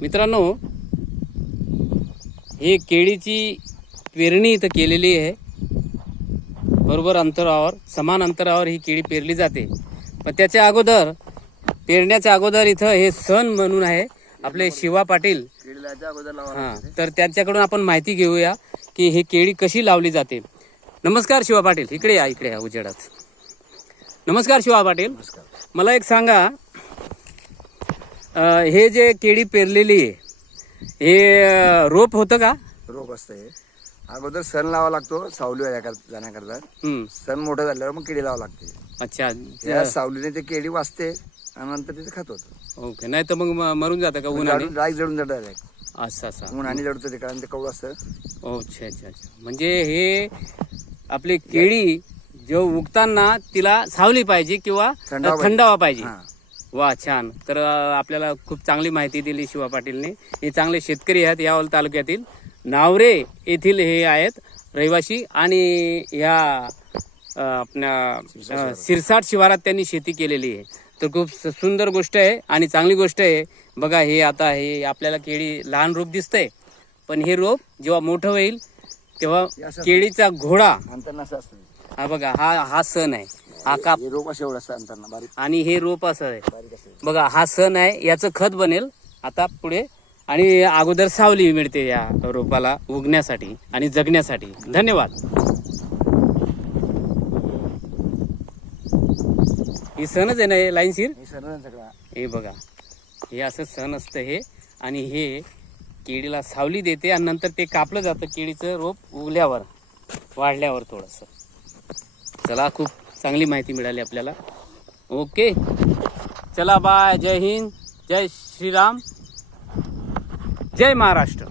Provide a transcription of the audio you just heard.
मित्रांनो, हे केळीची पेरणी इथं केलेली आहे. बरोबर अंतरावर, समान अंतरावर ही केळी पेरली जाते. पण त्याच्या अगोदर, पेरण्याच्या अगोदर इथं हे सण म्हणून आहे आपले शिवा पाटील. हां, तर त्यांच्याकडून आपण माहिती घेऊया की हे केळी कशी लावली जाते. नमस्कार शिवा पाटील, इकडे या उजेडात. नमस्कार शिवा पाटील, मला एक सांगा, हे जे केळी पेरलेली आहे हे रोप होतं का? रोप असतंय. अगोदर सण लावा लागतो सावली जाण्याकरता. सण मोठं झाल्यावर मग केळी लावा लागते. अच्छा, त्या सावलीने ते केळी वाचते आणि नंतर तिथे खात होतं. ओके. नाही तर मग मरून जातं का उन्हाने? राग जळून जातात. असं उन्हाने जळतं ते, कारण ते कवळ असतं. अच्छा अच्छा अच्छा. म्हणजे हे आपली केळी जो उगताना तिला सावली पाहिजे किंवा थंडावा पाहिजे. वा, छान. तर आपल्याला खूप चांगली माहिती दिली शिवा पाटीलने. हे चांगले शेतकरी आहेत यावल तालुक्यातील नावरे येथील हे आहेत रहिवासी, आणि ह्या आपल्या सिरसाट शिवारात त्यांनी शेती केलेली आहे. तर खूप सुंदर गोष्ट आहे आणि चांगली गोष्ट आहे. बघा, हे आता हे आपल्याला केळी लहान रोप दिसतंय, पण हे रोप जेव्हा मोठं होईल तेव्हा केळीचा घोडा असतं. हा बघा, हा सण आहे. हा काप रोप असं एवढं असतं बारीक, आणि हे रोप असं आहे. बघा, हा सण आहे, याचं खत बनेल आता पुढे, आणि अगोदर सावली मिळते या रोपाला उगण्यासाठी आणि जगण्यासाठी. धन्यवाद. ही सणच आहे ना हे लाईनशीर? हे बघा, हे असं सण असतं हे, आणि हे केळीला सावली देते आणि नंतर ते कापलं जातं केळीचं रोप उगल्यावर, वाढल्यावर थोडंसं. चला, खूप चांगली माहिती मिळाली आपल्याला. ओके, चला बाय. जय हिंद, जय श्रीराम, जय महाराष्ट्र.